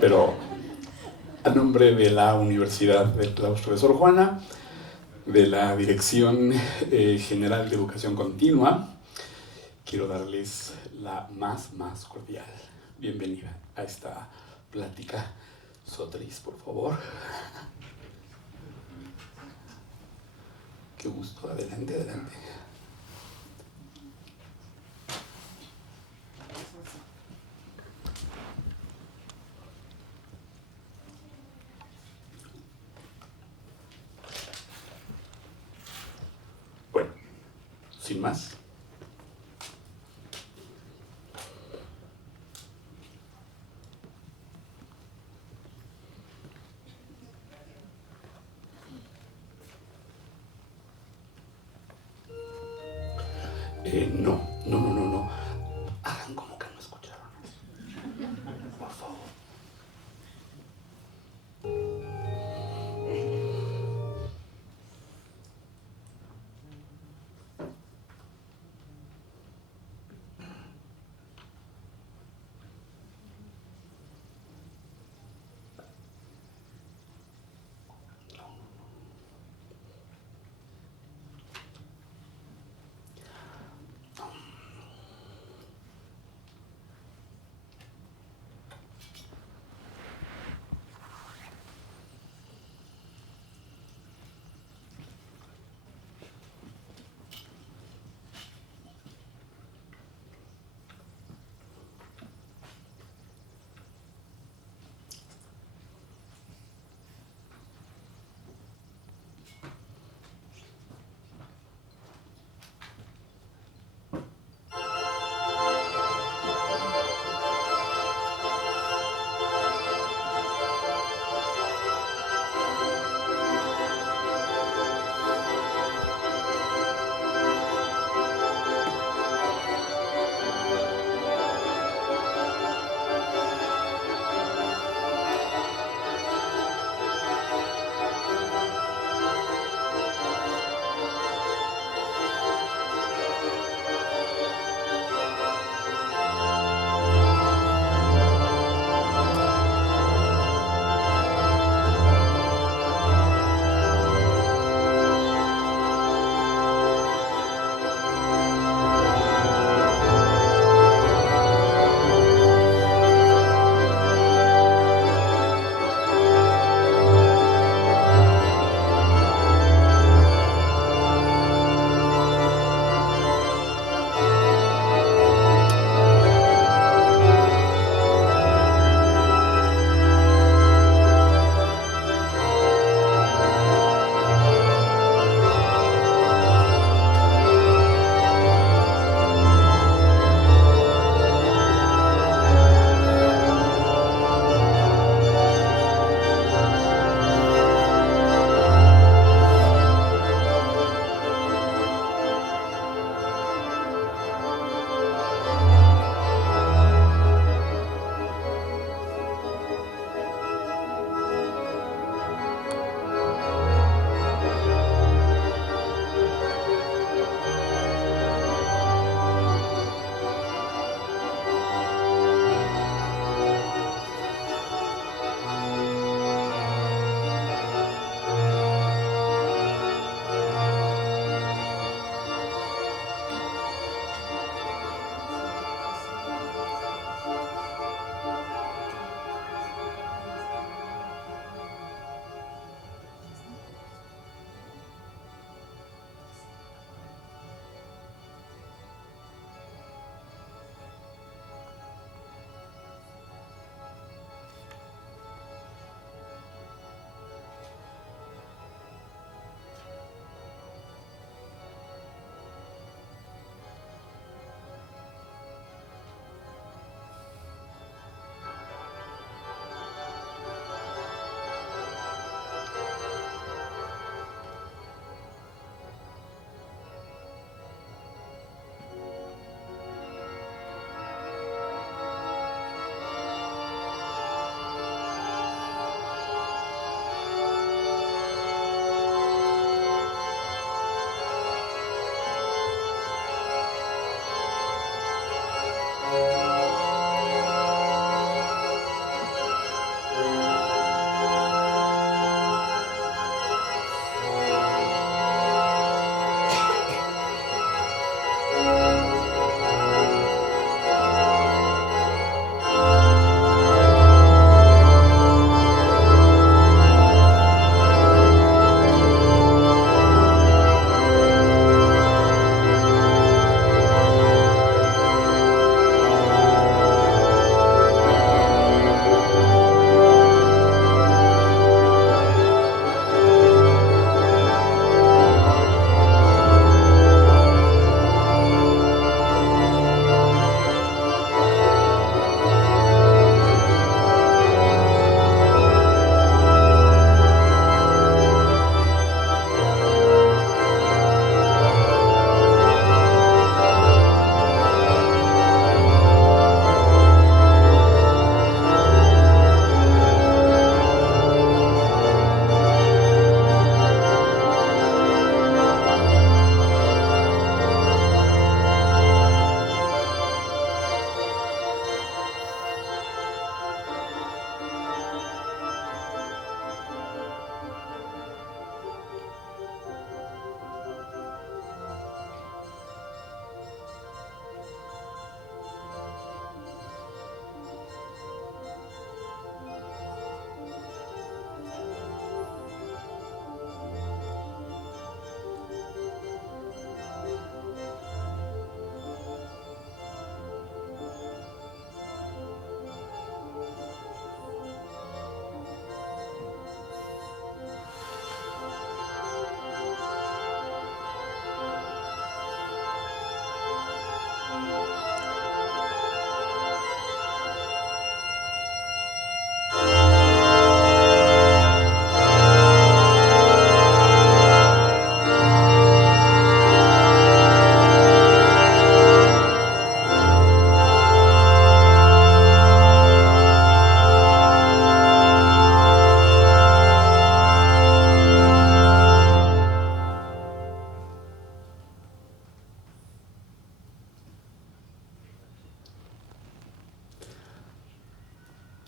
Pero a nombre de la Universidad del Claustro de Sor Juana, de la Dirección General de Educación Continua, quiero darles la más cordial bienvenida a esta plática. Sotris, por favor. Qué gusto, adelante, adelante. Bueno, sin más. No. Hagan como que no escucharon. Por favor.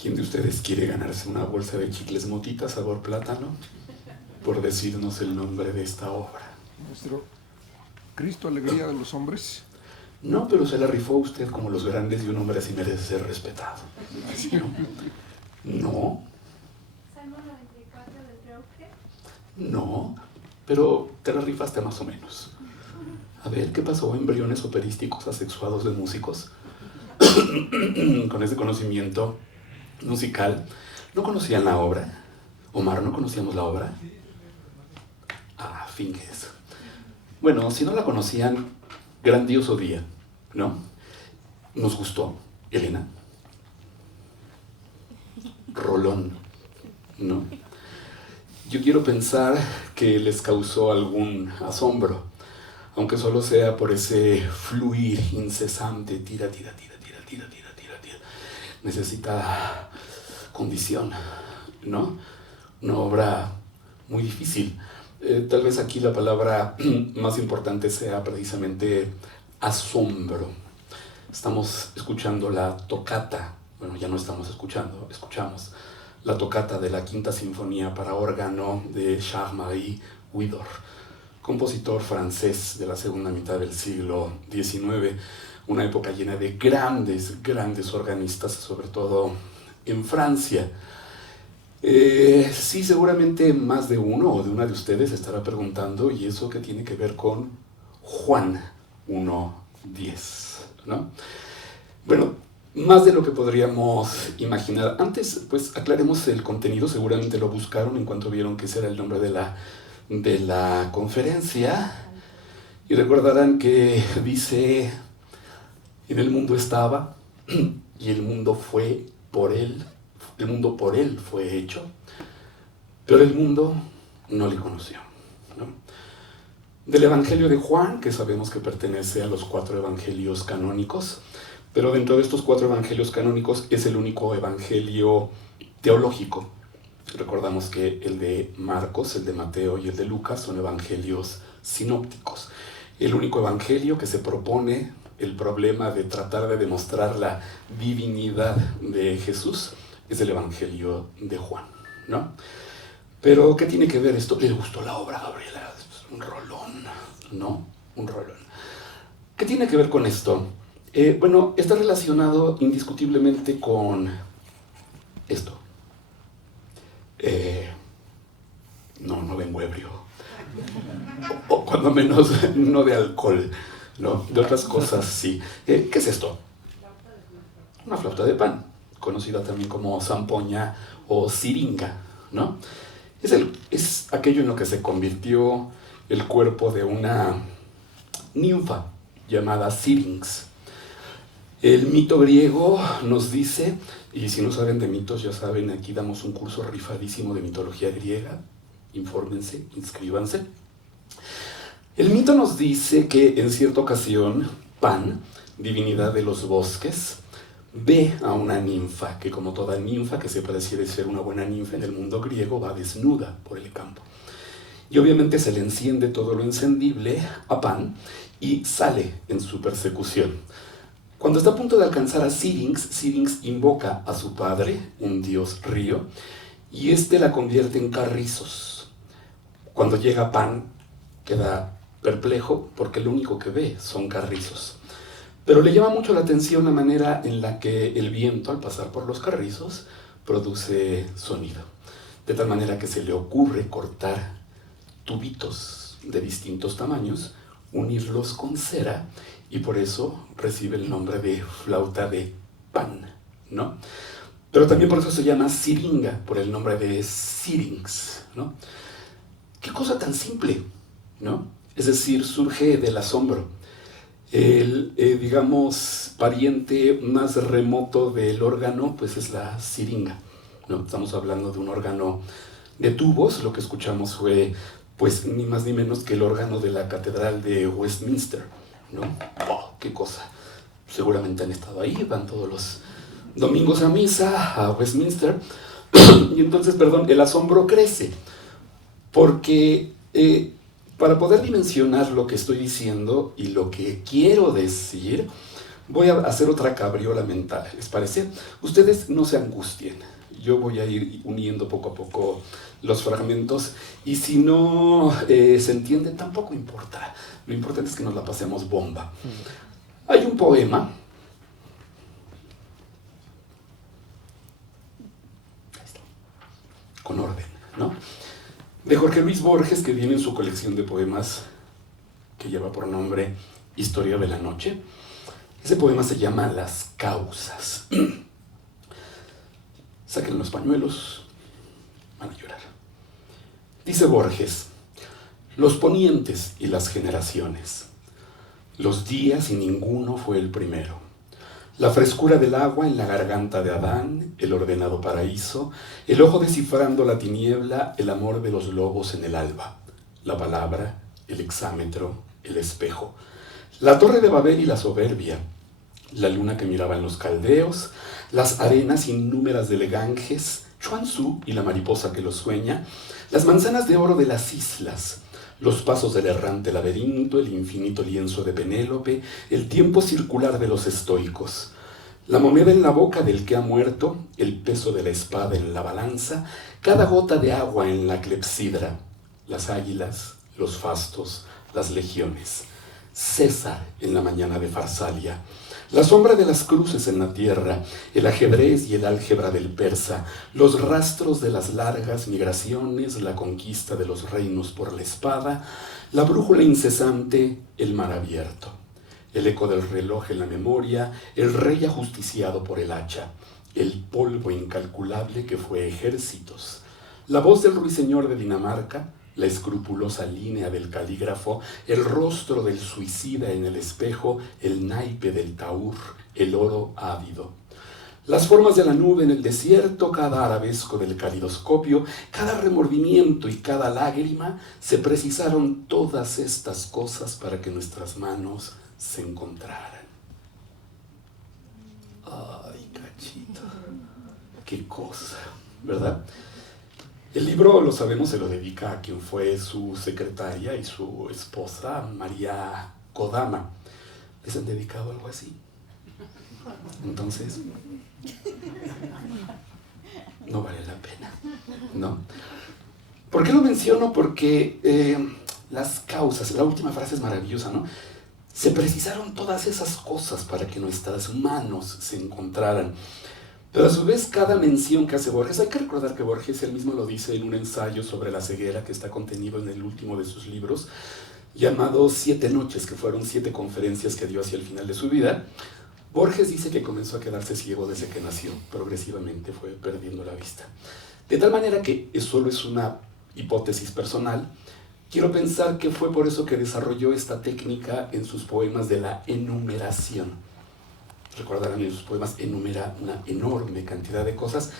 ¿Quién de ustedes quiere ganarse una bolsa de chicles Motita sabor plátano por decirnos el nombre de esta obra? Nuestro Cristo, alegría de los hombres. No, pero se la rifó usted como los grandes y un hombre así merece ser respetado. No. Salmo 94 del Breuge. No, pero te la rifaste más o menos. A ver, ¿qué pasó? ¿Embriones operísticos asexuados de músicos? Con ese conocimiento musical. ¿No conocían la obra? Omar, ¿no conocíamos la obra? Ah, finges. Bueno, si no la conocían, grandioso día, ¿no? Nos gustó. Elena. Rolón, ¿no? Yo quiero pensar que les causó algún asombro, aunque solo sea por ese fluir incesante, tira. Necesita condición, ¿no? Una obra muy difícil. Tal vez aquí la palabra más importante sea precisamente asombro. Estamos escuchando la tocata, bueno, ya no estamos escuchando, escuchamos la tocata de la Quinta Sinfonía para órgano de Charles-Marie Widor, compositor francés de la segunda mitad del siglo XIX, una época llena de grandes organistas, sobre todo en Francia. Sí, seguramente más de uno o de una de ustedes estará preguntando, ¿y eso qué tiene que ver con Juan 1:10? ¿No? Bueno, más de lo que podríamos imaginar. Antes, pues aclaremos el contenido, seguramente lo buscaron en cuanto vieron que ese era el nombre de la conferencia, y recordarán que dice: en el mundo estaba, y el mundo fue por él, el mundo por él fue hecho, pero el mundo no le conoció, ¿no? Del Evangelio de Juan, que sabemos que pertenece a los 4 evangelios canónicos, pero dentro de estos 4 evangelios canónicos es el único evangelio teológico. Recordamos que el de Marcos, el de Mateo y el de Lucas son evangelios sinópticos. El único evangelio que se propone el problema de tratar de demostrar la divinidad de Jesús es el evangelio de Juan, ¿no? Pero, ¿qué tiene que ver esto? ¿Le gustó la obra, Gabriela? Un rolón, ¿no? Un rolón. ¿Qué tiene que ver con esto? Bueno, está relacionado indiscutiblemente con esto. No vengo ebrio. O cuando menos no de alcohol, ¿no? De otras cosas, sí. ¿Qué es esto? Una flauta de pan, conocida también como zampoña o siringa, ¿no? Es aquello en lo que se convirtió el cuerpo de una ninfa llamada Syrinx. El mito griego nos dice, y si no saben de mitos, ya saben, aquí damos un curso rifadísimo de mitología griega. Infórmense, inscríbanse. El mito nos dice que en cierta ocasión Pan, divinidad de los bosques, ve a una ninfa, que como toda ninfa que se pareciera ser una buena ninfa en el mundo griego, va desnuda por el campo. Y obviamente se le enciende todo lo encendible a Pan y sale en su persecución. Cuando está a punto de alcanzar a Syrinx, Syrinx invoca a su padre, un dios río, y este la convierte en carrizos. Cuando llega Pan, queda perplejo porque lo único que ve son carrizos. Pero le llama mucho la atención la manera en la que el viento, al pasar por los carrizos, produce sonido. De tal manera que se le ocurre cortar tubitos de distintos tamaños, unirlos con cera, y por eso recibe el nombre de flauta de pan, ¿no? Pero también por eso se llama siringa, por el nombre de Syrinx, ¿no? Qué cosa tan simple, ¿no? Es decir, surge del asombro. El, digamos, pariente más remoto del órgano, pues es la siringa, ¿no? Estamos hablando de un órgano de tubos. Lo que escuchamos fue, pues, ni más ni menos que el órgano de la Catedral de Westminster, ¿no? ¡Oh, qué cosa! Seguramente han estado ahí, van todos los domingos a misa, a Westminster, y entonces, el asombro crece, porque para poder dimensionar lo que estoy diciendo y lo que quiero decir, Voy a hacer otra cabriola mental, ¿les parece? Ustedes no se angustien. Yo voy a ir uniendo poco a poco los fragmentos y si no se entiende, tampoco importa. Lo importante es que nos la pasemos bomba. Hay un poema. Ahí está. Con orden, ¿no? De Jorge Luis Borges, que viene en su colección de poemas que lleva por nombre Historia de la Noche. Ese poema se llama Las Causas. Saquen los pañuelos, van a llorar. Dice Borges: los ponientes y las generaciones, los días y ninguno fue el primero. La frescura del agua en la garganta de Adán, el ordenado paraíso, el ojo descifrando la tiniebla, el amor de los lobos en el alba, la palabra, el hexámetro, el espejo, la torre de Babel y la soberbia, la luna que miraba en los caldeos, las arenas innúmeras del Ganges, Chuan Tzu y la mariposa que lo sueña, las manzanas de oro de las islas, los pasos del errante laberinto, el infinito lienzo de Penélope, el tiempo circular de los estoicos, la moneda en la boca del que ha muerto, el peso de la espada en la balanza, cada gota de agua en la clepsidra, las águilas, los fastos, las legiones, César en la mañana de Farsalia, la sombra de las cruces en la tierra, el ajedrez y el álgebra del persa, los rastros de las largas migraciones, la conquista de los reinos por la espada, la brújula incesante, el mar abierto, el eco del reloj en la memoria, el rey ajusticiado por el hacha, el polvo incalculable que fue ejércitos, la voz del ruiseñor de Dinamarca, la escrupulosa línea del calígrafo, el rostro del suicida en el espejo, el naipe del taur, el oro ávido. Las formas de la nube en el desierto, cada arabesco del calidoscopio, cada remordimiento y cada lágrima, se precisaron todas estas cosas para que nuestras manos se encontraran. Ay, cachito, qué cosa, ¿verdad? El libro, lo sabemos, se lo dedica a quien fue su secretaria y su esposa, María Kodama. ¿Les han dedicado algo así? Entonces, no vale la pena, ¿no? ¿Por qué lo menciono? Porque las causas, la última frase es maravillosa, ¿no? Se precisaron todas esas cosas para que nuestras manos se encontraran. Pero a su vez, cada mención que hace Borges, hay que recordar que Borges él mismo lo dice en un ensayo sobre la ceguera que está contenido en el último de sus libros, llamado 7 noches, que fueron 7 conferencias que dio hacia el final de su vida. Borges dice que comenzó a quedarse ciego desde que nació, progresivamente fue perdiendo la vista. De tal manera que solo es una hipótesis personal. Quiero pensar que fue por eso que desarrolló esta técnica en sus poemas de la enumeración. Recordarán, en sus poemas enumera una enorme cantidad de cosas,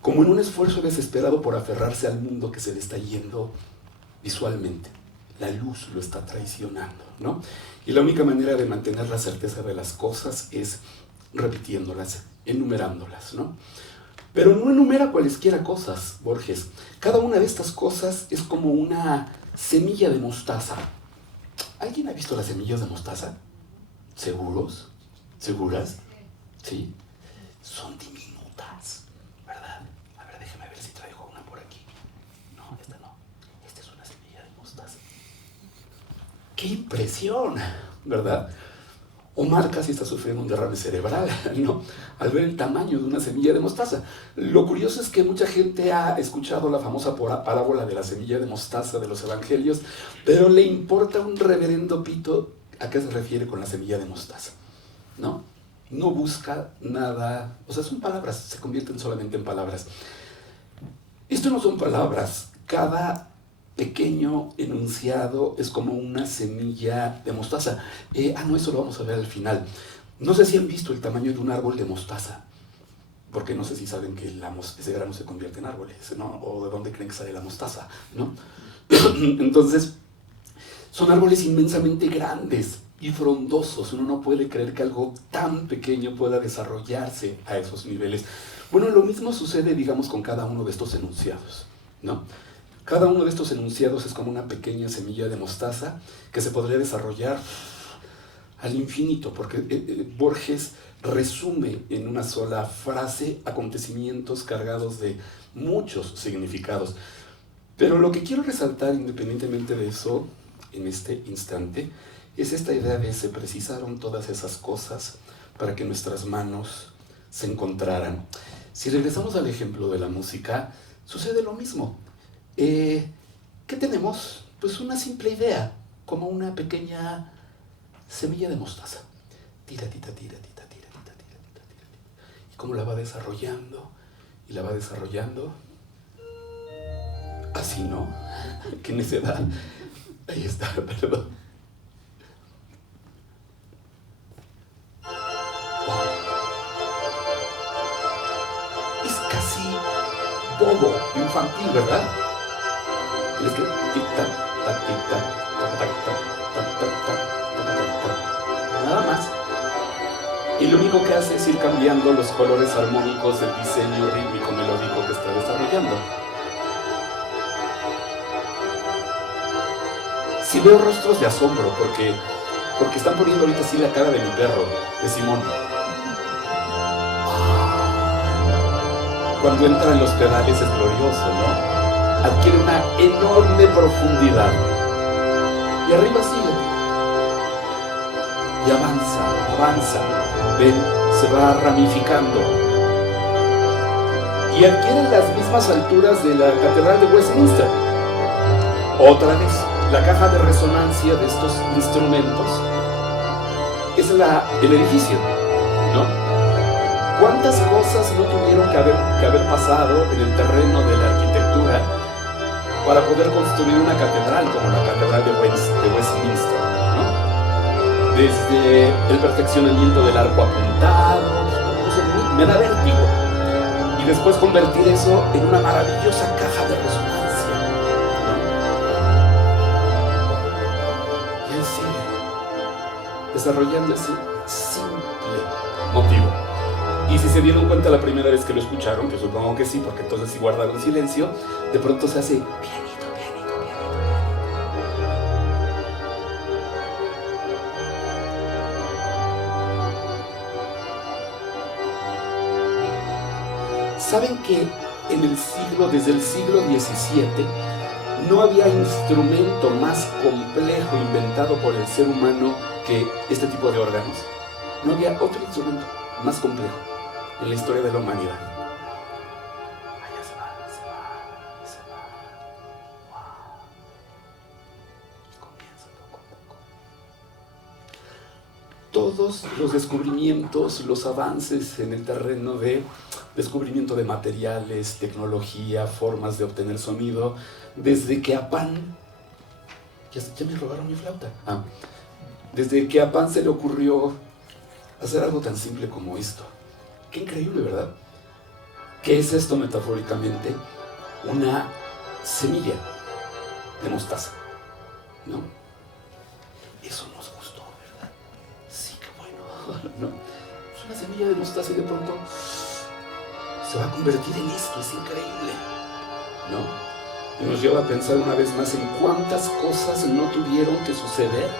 como en un esfuerzo desesperado por aferrarse al mundo que se le está yendo visualmente. La luz lo está traicionando, ¿no? Y la única manera de mantener la certeza de las cosas es repitiéndolas, enumerándolas, ¿no? Pero no enumera cualesquiera cosas, Borges. Cada una de estas cosas es como una semilla de mostaza. ¿Alguien ha visto las semillas de mostaza? ¿Seguros? ¿Seguras? Sí. Son diminutas, ¿verdad? A ver, déjeme ver si traigo una por aquí. No, esta no. Esta es una semilla de mostaza. ¡Qué impresión! ¿Verdad? Omar casi está sufriendo un derrame cerebral, ¿no? Al ver el tamaño de una semilla de mostaza. Lo curioso es que mucha gente ha escuchado la famosa parábola de la semilla de mostaza de los evangelios, pero le importa un reverendo pito a qué se refiere con la semilla de mostaza, ¿no? No busca nada, o sea, son palabras, se convierten solamente en palabras. Esto no son palabras, cada pequeño enunciado es como una semilla de mostaza. No, eso lo vamos a ver al final. No sé si han visto el tamaño de un árbol de mostaza, porque no sé si saben que ese grano se convierte en árboles, ¿no? O de dónde creen que sale la mostaza, ¿no? Entonces, son árboles inmensamente grandes y frondosos. Uno no puede creer que algo tan pequeño pueda desarrollarse a esos niveles. Bueno, lo mismo sucede, digamos, con cada uno de estos enunciados, ¿no? Cada uno de estos enunciados es como una pequeña semilla de mostaza que se podría desarrollar al infinito, porque Borges resume en una sola frase acontecimientos cargados de muchos significados. Pero lo que quiero resaltar, independientemente de eso, en este instante, es esta idea de se precisaron todas esas cosas para que nuestras manos se encontraran. Si regresamos al ejemplo de la música, sucede lo mismo. ¿Qué tenemos? Pues una simple idea, como una pequeña semilla de mostaza. Tira, tira, tira, tira, tira, tira, tira, tira, tira. Y cómo la va desarrollando, y la va desarrollando. Así, ¿no? ¡Qué necedad! Ahí está, perdón. Wow. Es casi bobo, infantil, ¿verdad? Es que tic-tac, tac, tic-tac, tac, tac, tac, tac, tac, tac, tac, tac. Nada más. Y lo único que hace es ir cambiando los colores armónicos del diseño rítmico melódico que está desarrollando. Sí veo rostros de asombro porque están poniendo ahorita así la cara de mi perro, de Simón. Cuando entra en los pedales es glorioso, ¿no? Adquiere una enorme profundidad. Y arriba sigue. Y avanza, avanza. Ven, se va ramificando. Y adquiere las mismas alturas de la Catedral de Westminster. Otra vez, la caja de resonancia de estos instrumentos es el edificio, ¿no? ¿Cuántas cosas no tuvieron que haber pasado en el terreno de la arquitectura para poder construir una catedral como la Catedral de Westminster, ¿no? Desde el perfeccionamiento del arco apuntado, no sé, me da vértigo. Y después convertir eso en una maravillosa caja de resonancia, ¿no? Y él sigue desarrollando ese simple motivo. Y si se dieron cuenta la primera vez que lo escucharon, que supongo que sí, porque entonces sí guardaron silencio, de pronto se hace pianito, pianito, pianito, pianito. ¿Saben que desde el siglo XVII, no había instrumento más complejo inventado por el ser humano que este tipo de órganos? No había otro instrumento más complejo en la historia de la humanidad. Allá se va. Wow. Y comienza poco a poco. Todos los descubrimientos, los avances en el terreno de descubrimiento de materiales, tecnología, formas de obtener sonido, desde que a Pan... Ya me robaron mi flauta. Desde que a Pan se le ocurrió hacer algo tan simple como esto. Qué increíble, ¿verdad? ¿Qué es esto metafóricamente? Una semilla de mostaza, ¿no? Eso nos gustó, ¿verdad? Sí, qué bueno, ¿no? Es una semilla de mostaza y de pronto se va a convertir en esto, es increíble, ¿no? Y nos lleva a pensar una vez más en cuántas cosas no tuvieron que suceder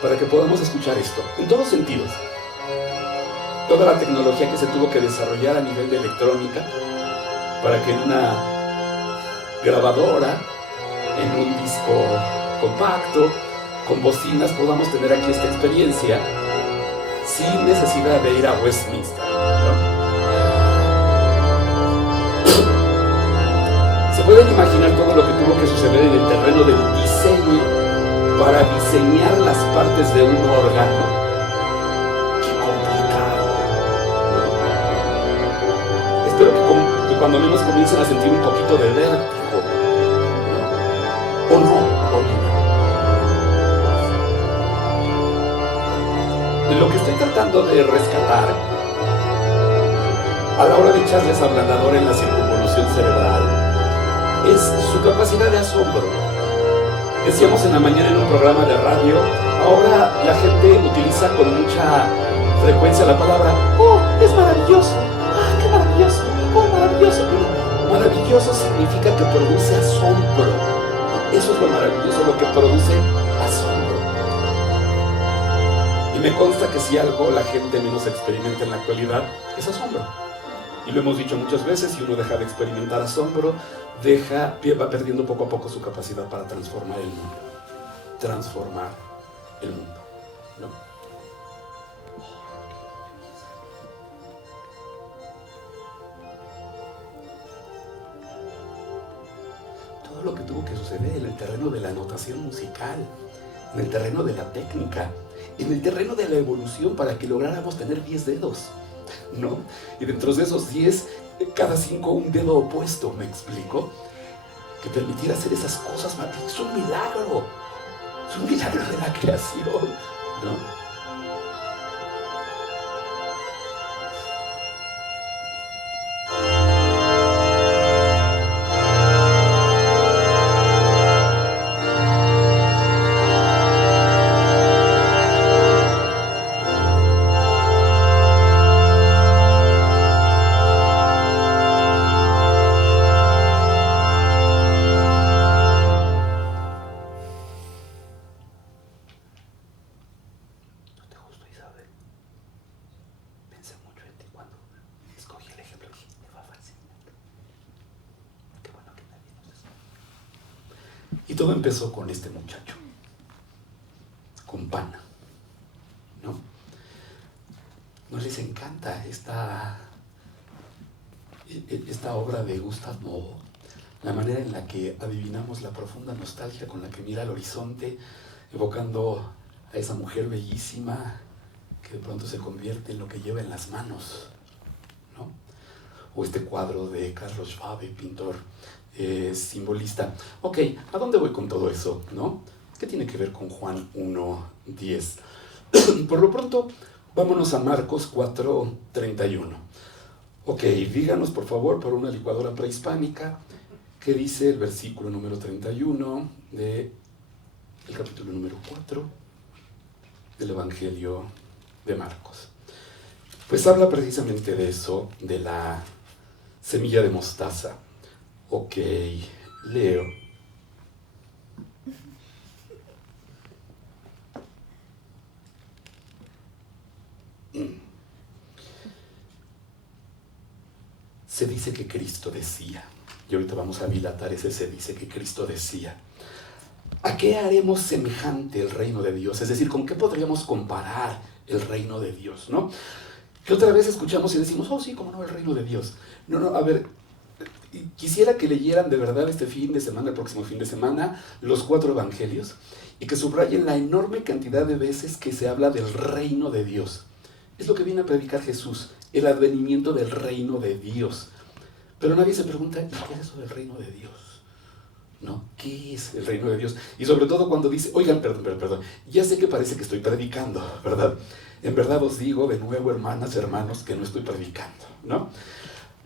para que podamos escuchar esto, en todos sentidos. Toda la tecnología que se tuvo que desarrollar a nivel de electrónica para que en una grabadora, en un disco compacto, con bocinas, podamos tener aquí esta experiencia sin necesidad de ir a Westminster, ¿no? ¿Se pueden imaginar todo lo que tuvo que suceder en el terreno del diseño para diseñar las partes de un órgano? Espero que cuando menos comiencen a sentir un poquito de vértigo, ¿no? O no. Lo que estoy tratando de rescatar a la hora de echarles ablandador en la circunvolución cerebral es su capacidad de asombro. Decíamos en la mañana en un programa de radio, ahora la gente utiliza con mucha frecuencia la palabra ¡oh, es maravilloso! ¡Ah, qué maravilloso! ¡Oh, maravilloso! Pero maravilloso significa que produce asombro. Eso es lo maravilloso, lo que produce asombro. me consta que si algo la gente menos experimenta en la actualidad es asombro. Y lo hemos dicho muchas veces, si uno deja de experimentar asombro, va perdiendo poco a poco su capacidad para transformar el mundo. Transformar el mundo, ¿no? Todo lo que tuvo que suceder en el terreno de la notación musical, en el terreno de la técnica, en el terreno de la evolución para que lográramos tener 10 dedos, ¿no? Y dentro de esos 10, cada 5 un dedo opuesto, ¿me explico? Que permitiera hacer esas cosas, es un milagro de la creación, ¿no? Y todo empezó con este muchacho, con Pana, ¿no? ¿No les encanta esta obra de Gustave Moreau? La manera en la que adivinamos la profunda nostalgia con la que mira al horizonte, evocando a esa mujer bellísima que de pronto se convierte en lo que lleva en las manos, ¿no? O este cuadro de Carlos Schwab, pintor simbolista. Ok, ¿a dónde voy con todo eso, no? ¿Qué tiene que ver con Juan 1:10? Por lo pronto, vámonos a Marcos 4:31. Ok, díganos por favor, por una licuadora prehispánica, ¿qué dice el versículo número 31 del capítulo número 4 del Evangelio de Marcos? Pues habla precisamente de eso, de la semilla de mostaza. Ok, leo. Se dice que Cristo decía, y ahorita vamos a dilatar ese se dice que Cristo decía. ¿A qué haremos semejante el reino de Dios? Es decir, ¿con qué podríamos comparar el reino de Dios, no? Que otra vez escuchamos y decimos, oh sí, cómo no, el reino de Dios. No, a ver, quisiera que leyeran de verdad este fin de semana, el próximo fin de semana, los 4 evangelios y que subrayen la enorme cantidad de veces que se habla del reino de Dios. Es lo que viene a predicar Jesús, el advenimiento del reino de Dios. Pero nadie se pregunta, ¿y qué es eso del reino de Dios? ¿No? ¿Qué es el reino de Dios? Y sobre todo cuando dice, oigan, perdón, ya sé que parece que estoy predicando, ¿verdad? En verdad os digo de nuevo, hermanas, hermanos, que no estoy predicando, ¿no?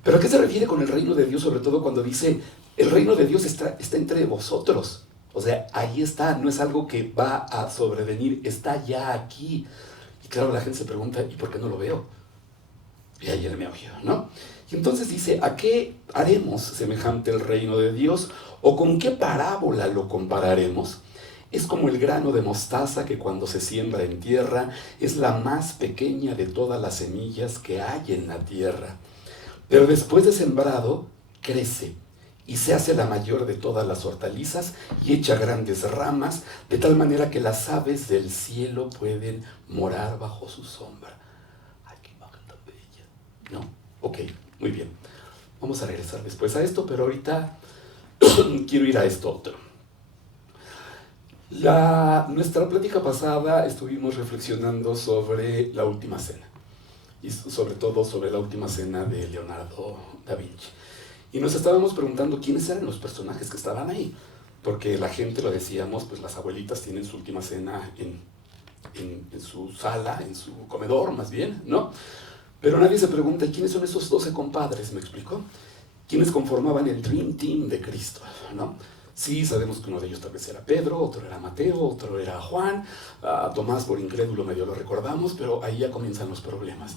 ¿Pero a qué se refiere con el reino de Dios? Sobre todo cuando dice, el reino de Dios está entre vosotros. O sea, ahí está, no es algo que va a sobrevenir, está ya aquí. Y claro, la gente se pregunta, ¿y por qué no lo veo? Y ayer me oyó, ¿no? Y entonces dice, ¿a qué haremos semejante el reino de Dios? ¿O con qué parábola lo compararemos? Es como el grano de mostaza que cuando se siembra en tierra es la más pequeña de todas las semillas que hay en la tierra. Pero después de sembrado, crece y se hace la mayor de todas las hortalizas y echa grandes ramas, de tal manera que las aves del cielo pueden morar bajo su sombra. ¡Ay, qué imagen tan bella! ¿No? Ok, muy bien. Vamos a regresar después a esto, pero ahorita quiero ir a esto otro. Nuestra plática pasada estuvimos reflexionando sobre la última cena. Y sobre todo sobre la última cena de Leonardo da Vinci. Y nos estábamos preguntando quiénes eran los personajes que estaban ahí, porque la gente, lo decíamos, pues las abuelitas tienen su última cena en su sala, en su comedor más bien, ¿no? Pero nadie se pregunta, ¿quiénes son esos 12 compadres? ¿Me explicó? ¿Quiénes conformaban el Dream Team de Cristo, ¿no? Sí, sabemos que uno de ellos tal vez era Pedro, otro era Mateo, otro era Juan, a Tomás por incrédulo medio lo recordamos, pero ahí ya comienzan los problemas.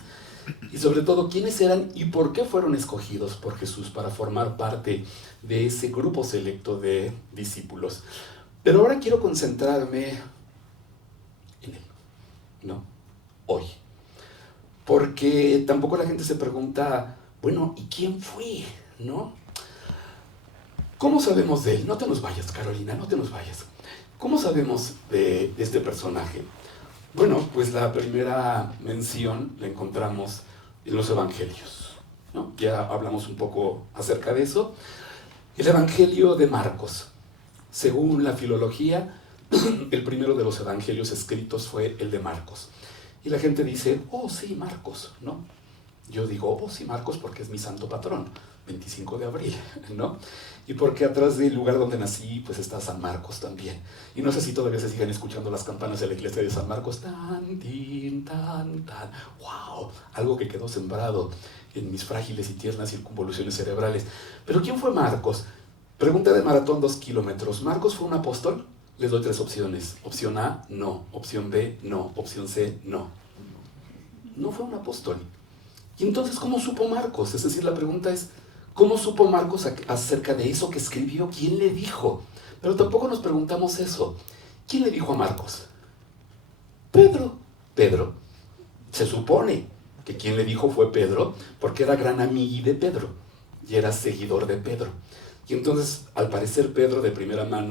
Y sobre todo, ¿quiénes eran y por qué fueron escogidos por Jesús para formar parte de ese grupo selecto de discípulos? Pero ahora quiero concentrarme en él, ¿no? hoy. Porque tampoco la gente se pregunta, bueno, ¿y quién fue? ¿No? ¿Cómo sabemos de él? No te nos vayas, Carolina, no te nos vayas. ¿Cómo sabemos de este personaje? Bueno, pues la primera mención la encontramos en los evangelios, ¿no? Ya hablamos un poco acerca de eso. El evangelio de Marcos. Según la filología, el primero de los evangelios escritos fue el de Marcos. Y la gente dice, oh sí, Marcos, ¿no? Yo digo, oh sí, Marcos, porque es mi santo patrón, 25 de abril, ¿no? Y porque atrás del lugar donde nací, pues está San Marcos también. Y no sé si todavía se siguen escuchando las campanas de la iglesia de San Marcos. Tan, tin, tan, tan. ¡Wow! Algo que quedó sembrado en mis frágiles y tiernas circunvoluciones cerebrales. Pero ¿quién fue Marcos? Pregunta de maratón 2 kilómetros. ¿Marcos fue un apóstol? Les doy 3 opciones. Opción A, no. Opción B, no. Opción C, no. No fue un apóstol. Y entonces, ¿cómo supo Marcos? Es decir, la pregunta es, ¿cómo supo Marcos acerca de eso que escribió? ¿Quién le dijo? Pero tampoco nos preguntamos eso. ¿Quién le dijo a Marcos? Pedro. Pedro. Se supone que quien le dijo fue Pedro, porque era gran amigo de Pedro y era seguidor de Pedro. Y entonces, al parecer, Pedro de primera mano